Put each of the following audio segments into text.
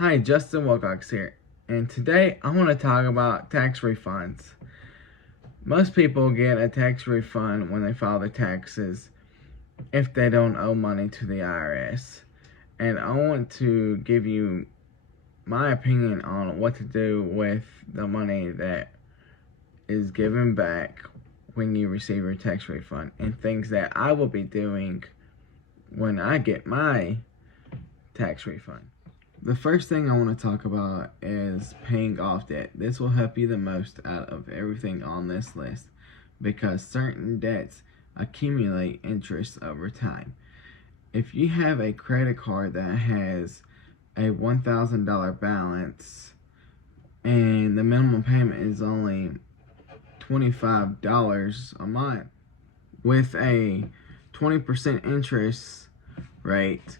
Hi, Justin Wilcox here, and today I want to talk about tax refunds. Most people get a tax refund when they file their taxes if they don't owe money to the IRS. And I want to give you my opinion on what to do with the money that is given back when you receive your tax refund, and things that I will be doing when I get my tax refund. The first thing I want to talk about is paying off debt. This will help you the most out of everything on this list because certain debts accumulate interest over time. If you have a credit card that has a $1,000 balance and the minimum payment is only $25 a month with a 20% interest rate,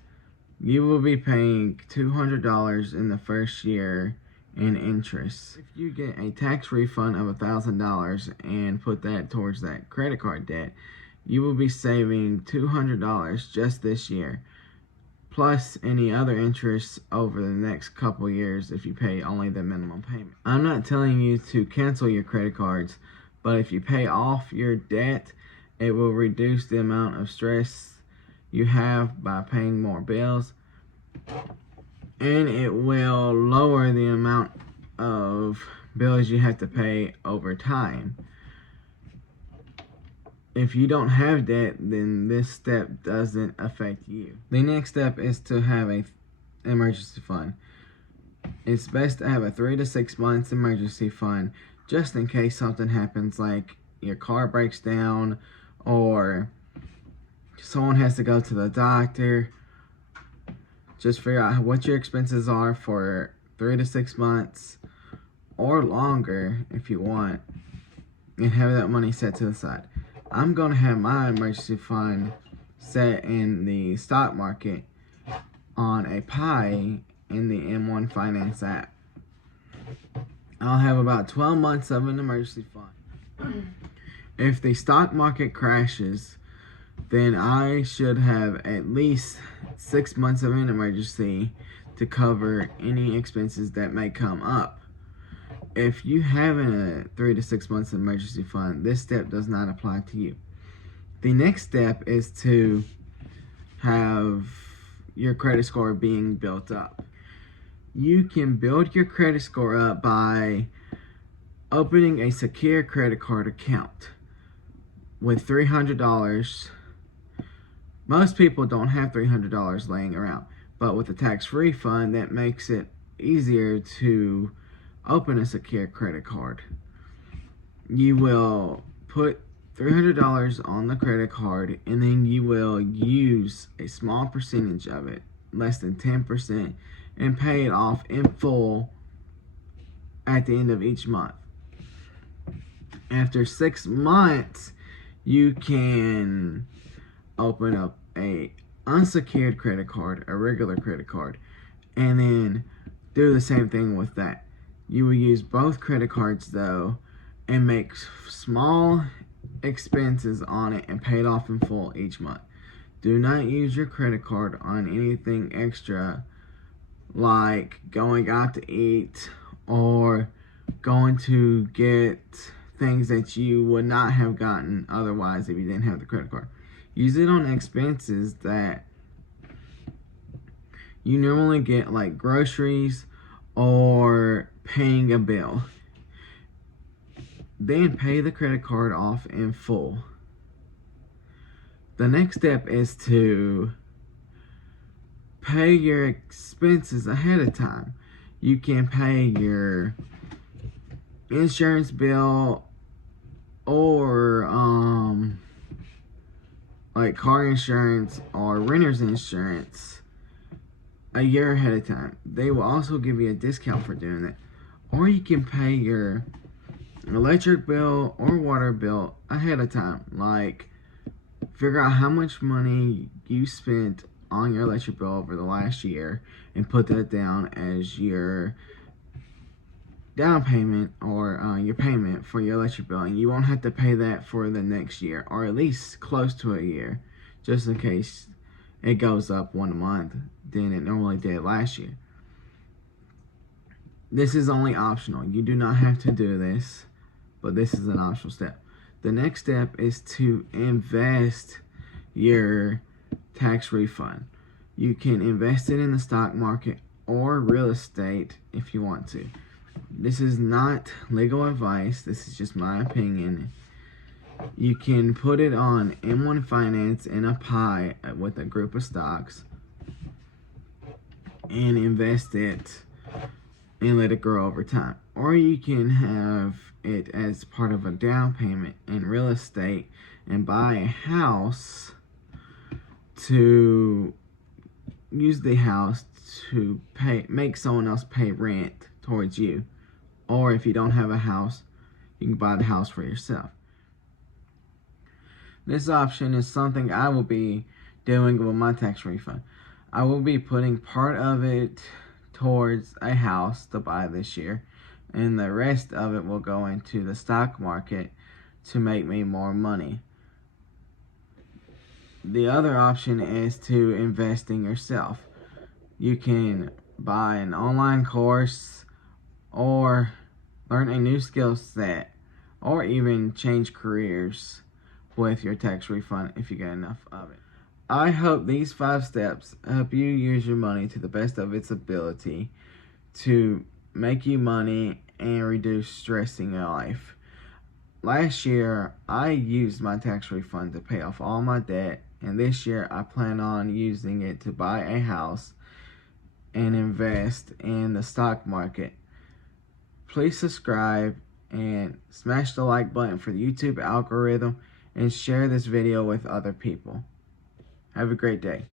you will be paying $200 in the first year in interest. If you get a tax refund of $1,000 and put that towards that credit card debt, you will be saving $200 just this year, plus any other interest over the next couple years if you pay only the minimum payment. I'm not telling you to cancel your credit cards, but if you pay off your debt, it will reduce the amount of stress you have by paying more bills, and it will lower the amount of bills you have to pay over time. If you don't have debt, then this step doesn't affect you. The next step is to have an emergency fund. It's best to have a 3 to 6 months emergency fund just in case something happens, like your car breaks down or someone has to go to the doctor. Just figure out what your expenses are for 3 to 6 months or longer if you want, and have that money set to the side. I'm going to have my emergency fund set in the stock market on a Pi in the M1 Finance app. I'll have about 12 months of an emergency fund. If the stock market crashes, then I should have at least 6 months of an emergency to cover any expenses that may come up. If you have a 3 to 6 months emergency fund, this step does not apply to you. The next step is to have your credit score being built up. You can build your credit score up by opening a secure credit card account with $300. Most people don't have $300 laying around, but with a tax refund, that makes it easier to open a secure credit card. You will put $300 on the credit card, and then you will use a small percentage of it, less than 10%, and pay it off in full at the end of each month. After 6 months, you can open up a unsecured credit card, a regular credit card, and then do the same thing with that. You will use both credit cards though and make small expenses on it and pay it off in full each month. Do not use your credit card on anything extra like going out to eat or going to get things that you would not have gotten otherwise if you didn't have the credit card. Use it on expenses that you normally get, like groceries or paying a bill. Then pay the credit card off in full. The next step is to pay your expenses ahead of time. You can pay your insurance bill or like car insurance or renter's insurance a year ahead of time. They will also give you a discount for doing it. Or you can pay your electric bill or water bill ahead of time. Like, figure out how much money you spent on your electric bill over the last year and put that down as your down payment or your payment for your electric bill, and you won't have to pay that for the next year, or at least close to a year, just in case it goes up 1 month than it normally did last year. This is only optional. You do not have to do this, but this is an optional step. The next step is to invest your tax refund. You can invest it in the stock market or real estate if you want to. This is not legal advice. This is just my opinion. You can put it on M1 Finance in a pie with a group of stocks and invest it and let it grow over time. Or you can have it as part of a down payment in real estate and buy a house to use the house to make someone else pay rent towards you. Or if you don't have a house, you can buy the house for yourself. This option is something I will be doing with my tax refund. I will be putting part of it towards a house to buy this year, and the rest of it will go into the stock market to make me more money. The other option is to invest in yourself. You can buy an online course or learn a new skill set or even change careers with your tax refund if you get enough of it. I hope these 5 steps help you use your money to the best of its ability to make you money and reduce stress in your life. Last year, I used my tax refund to pay off all my debt, and this year I plan on using it to buy a house and invest in the stock market. Please subscribe and smash the like button for the YouTube algorithm and share this video with other people. Have a great day.